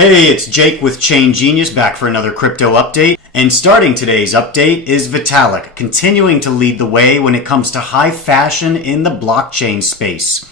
Hey, it's Jake with Chain Genius back for another crypto update. And starting today's update is Vitalik, continuing to lead the way when it comes to high fashion in the blockchain space.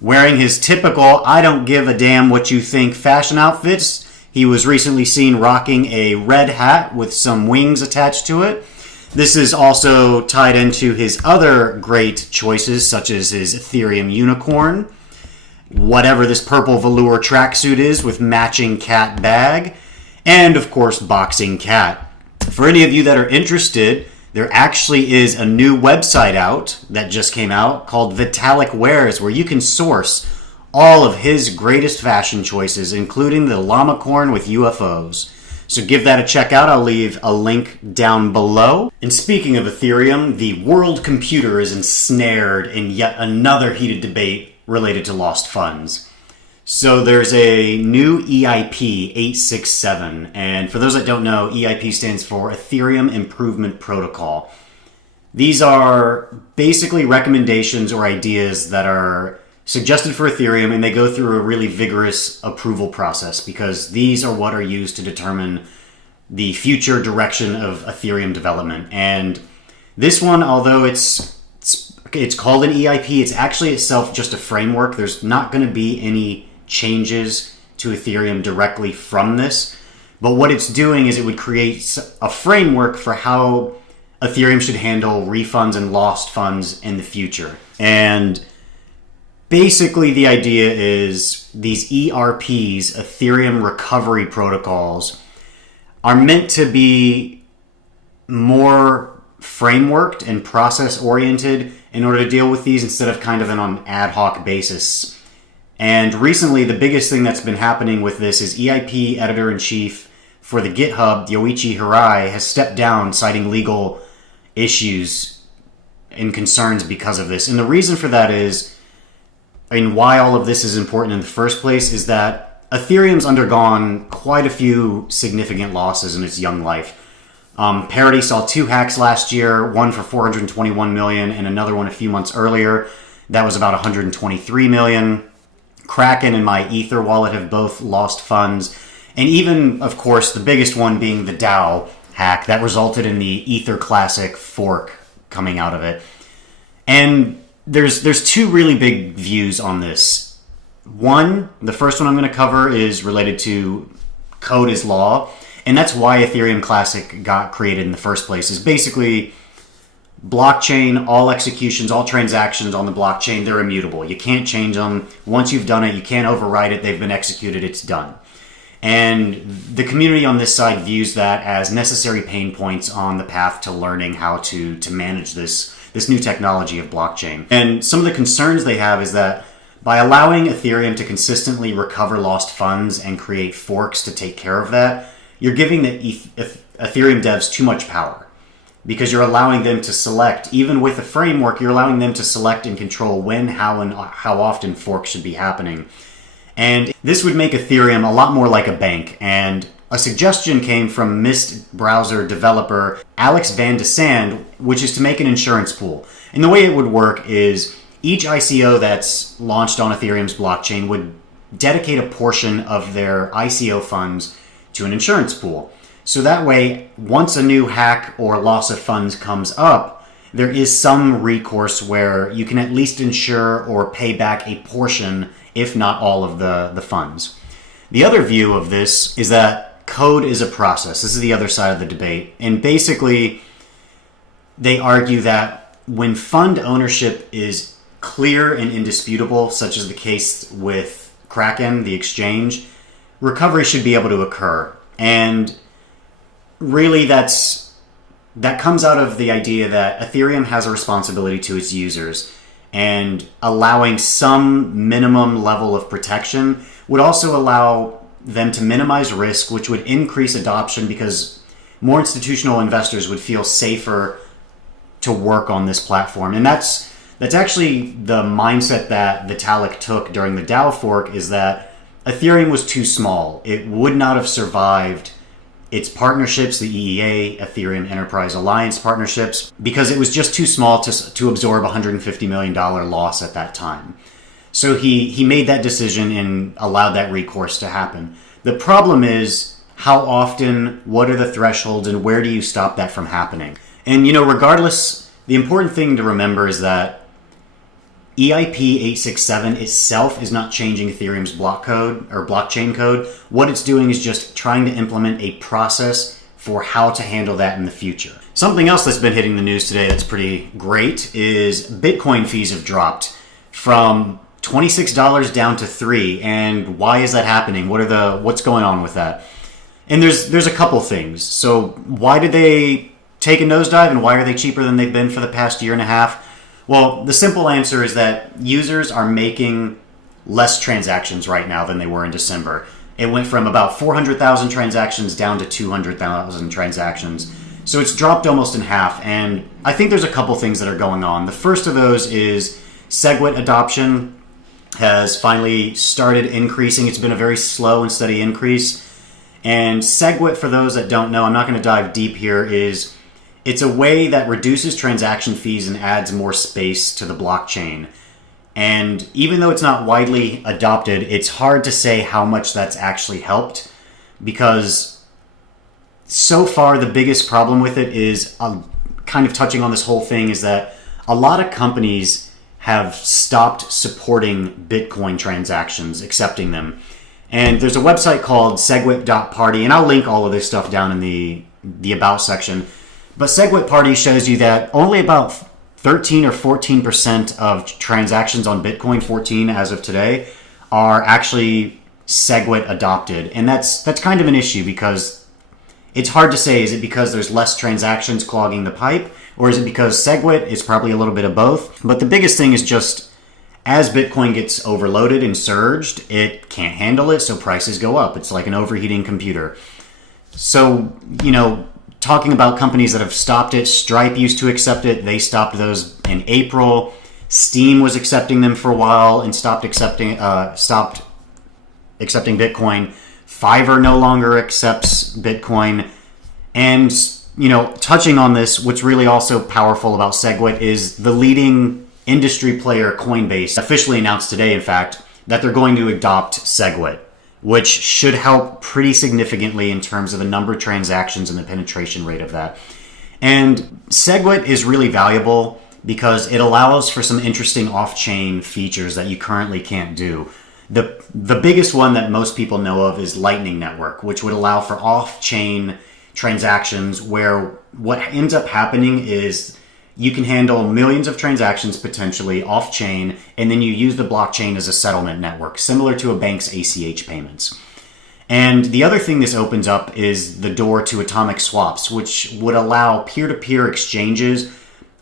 Wearing his typical I don't give a damn what you think fashion outfits, he was recently seen rocking a red hat with some wings attached to it. This is also tied into his other great choices, such as his Ethereum unicorn, whatever this purple velour tracksuit is with matching cat bag, and of course boxing cat. For any of you that are interested, there actually is a new website out that just came out called Vitalik Wears, where you can source all of his greatest fashion choices, including the llama corn with UFOs. So give that a check out. I'll leave a link down below. And speaking of Ethereum, the world computer is ensnared in yet another heated debate related to lost funds. So there's a new EIP 867, and for those that don't know, EIP stands for Ethereum Improvement Protocol. These are basically recommendations or ideas that are suggested for Ethereum, and they go through a really vigorous approval process because these are what are used to determine the future direction of Ethereum development. And this one, although it's called an EIP, it's actually itself just a framework. There's not going to be any changes to Ethereum directly from this. But what it's doing is it would create a framework for how Ethereum should handle refunds and lost funds in the future. And basically the idea is these ERPs, Ethereum Recovery Protocols, are meant to be more frameworked and process-oriented in order to deal with these instead of kind of an ad hoc basis. And recently, the biggest thing that's been happening with this is EIP Editor-in-Chief for the GitHub, Yoichi Hirai, has stepped down citing legal issues and concerns because of this. And the reason for that is, why all of this is important in the first place is that Ethereum's undergone quite a few significant losses in its young life. Parity saw 2 hacks last year, one for 421 million and another one a few months earlier. That was about 123 million. Kraken and my Ether wallet have both lost funds. And even, of course, the biggest one being the DAO hack that resulted in the Ether Classic fork coming out of it. And there's two really big views on this. One, the first one I'm going to cover is related to code is law. And that's why Ethereum Classic got created in the first place, is basically blockchain, all executions, all transactions on the blockchain, they're immutable. You can't change them. Once you've done it, you can't override it. They've been executed. It's done. And the community on this side views that as necessary pain points on the path to learning how to manage this new technology of blockchain. And some of the concerns they have is that by allowing Ethereum to consistently recover lost funds and create forks to take care of that, you're giving the Ethereum devs too much power because you're allowing them to select, even with a framework, you're allowing them to select and control when, how, and how often forks should be happening. And this would make Ethereum a lot more like a bank. And a suggestion came from Mist browser developer Alex Van de Sand, which is to make an insurance pool. And the way it would work is each ICO that's launched on Ethereum's blockchain would dedicate a portion of their ICO funds to an insurance pool. So that way, once a new hack or loss of funds comes up, there is some recourse where you can at least insure or pay back a portion, if not all of the funds. The other view of this is that code is a process. This is the other side of the debate. And basically, they argue that when fund ownership is clear and indisputable, such as the case with Kraken, the exchange, recovery should be able to occur. And really that comes out of the idea that Ethereum has a responsibility to its users, and allowing some minimum level of protection would also allow them to minimize risk, which would increase adoption because more institutional investors would feel safer to work on this platform. And that's actually the mindset that Vitalik took during the DAO fork, is that Ethereum was too small. It would not have survived its partnerships, the EEA, Ethereum Enterprise Alliance partnerships, because it was just too small to absorb a $150 million loss at that time. So he made that decision and allowed that recourse to happen. The problem is how often, what are the thresholds, and where do you stop that from happening? And, regardless, the important thing to remember is that EIP 867 itself is not changing Ethereum's block code or blockchain code. What it's doing is just trying to implement a process for how to handle that in the future. Something else that's been hitting the news today that's pretty great is Bitcoin fees have dropped from $26 down to $3. And why is that happening? What's going on with that? And there's a couple things. So why did they take a nosedive, and why are they cheaper than they've been for the past year and a half? Well, the simple answer is that users are making less transactions right now than they were in December. It went from about 400,000 transactions down to 200,000 transactions. So it's dropped almost in half, and I think there's a couple things that are going on. The first of those is SegWit adoption has finally started increasing. It's been a very slow and steady increase. And SegWit, for those that don't know, I'm not going to dive deep here, it's a way that reduces transaction fees and adds more space to the blockchain. And even though it's not widely adopted, it's hard to say how much that's actually helped, because so far the biggest problem with it is, kind of touching on this whole thing, is that a lot of companies have stopped supporting Bitcoin transactions, accepting them. And there's a website called SegWit.party, and I'll link all of this stuff down in the About section. But SegWit Party shows you that only about 13 or 14% of transactions on Bitcoin, 14 as of today, are actually SegWit adopted. And that's kind of an issue, because it's hard to say, is it because there's less transactions clogging the pipe, or is it because SegWit is probably a little bit of both? But the biggest thing is just, as Bitcoin gets overloaded and surged, it can't handle it, so prices go up. It's like an overheating computer. So, talking about companies that have stopped it, Stripe used to accept it. They stopped those in April. Steam was accepting them for a while and stopped accepting Bitcoin. Fiverr no longer accepts Bitcoin. And, touching on this, what's really also powerful about SegWit is the leading industry player, Coinbase, officially announced today, in fact, that they're going to adopt SegWit, which should help pretty significantly in terms of the number of transactions and the penetration rate of that. And SegWit is really valuable because it allows for some interesting off-chain features that you currently can't do. The biggest one that most people know of is Lightning Network, which would allow for off-chain transactions, where what ends up happening is you can handle millions of transactions potentially off-chain, and then you use the blockchain as a settlement network, similar to a bank's ACH payments. And the other thing this opens up is the door to atomic swaps, which would allow peer-to-peer exchanges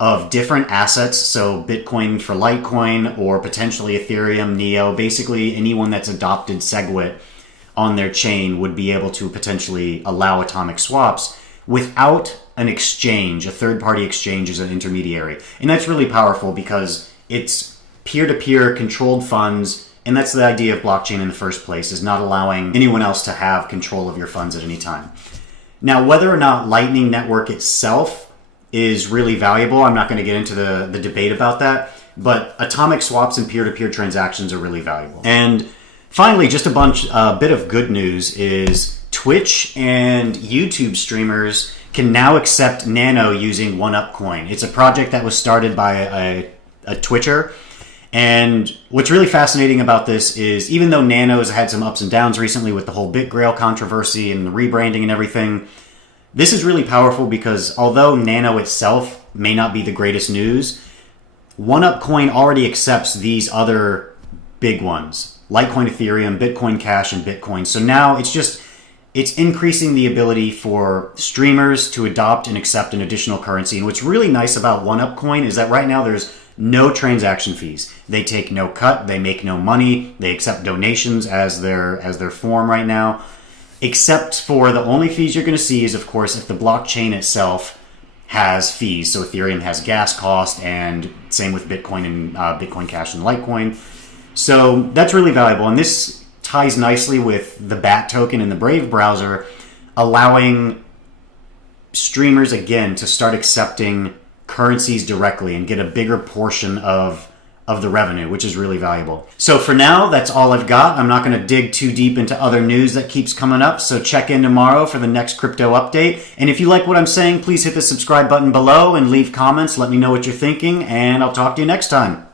of different assets, so Bitcoin for Litecoin, or potentially Ethereum, Neo. Basically, anyone that's adopted SegWit on their chain would be able to potentially allow atomic swaps without an exchange, a third-party exchange as an intermediary. And that's really powerful because it's peer-to-peer controlled funds, and that's the idea of blockchain in the first place, is not allowing anyone else to have control of your funds at any time. Now, whether or not Lightning Network itself is really valuable, I'm not going to get into the debate about that, but atomic swaps and peer-to-peer transactions are really valuable. And finally, just a bit of good news is Twitch and YouTube streamers can now accept Nano using OneUpCoin. It's a project that was started by a Twitcher. And what's really fascinating about this is, even though Nano has had some ups and downs recently with the whole BitGrail controversy and the rebranding and everything, this is really powerful because although Nano itself may not be the greatest news, OneUpCoin already accepts these other big ones: Litecoin, Ethereum, Bitcoin Cash, and Bitcoin. So now it's increasing the ability for streamers to adopt and accept an additional currency. And what's really nice about OneUpCoin is that right now there's no transaction fees. They take no cut, they make no money, they accept donations as their form right now, except for the only fees you're going to see is, of course, if the blockchain itself has fees. So Ethereum has gas cost, and same with Bitcoin and Bitcoin Cash and Litecoin. So that's really valuable. And this ties nicely with the BAT token in the Brave browser, allowing streamers again to start accepting currencies directly and get a bigger portion of of the revenue, which is really valuable. So for now, that's all I've got. I'm not going to dig too deep into other news that keeps coming up, so check in tomorrow for the next crypto update. And if you like what I'm saying, please hit the subscribe button below and leave comments. Let me know what you're thinking, and I'll talk to you next time.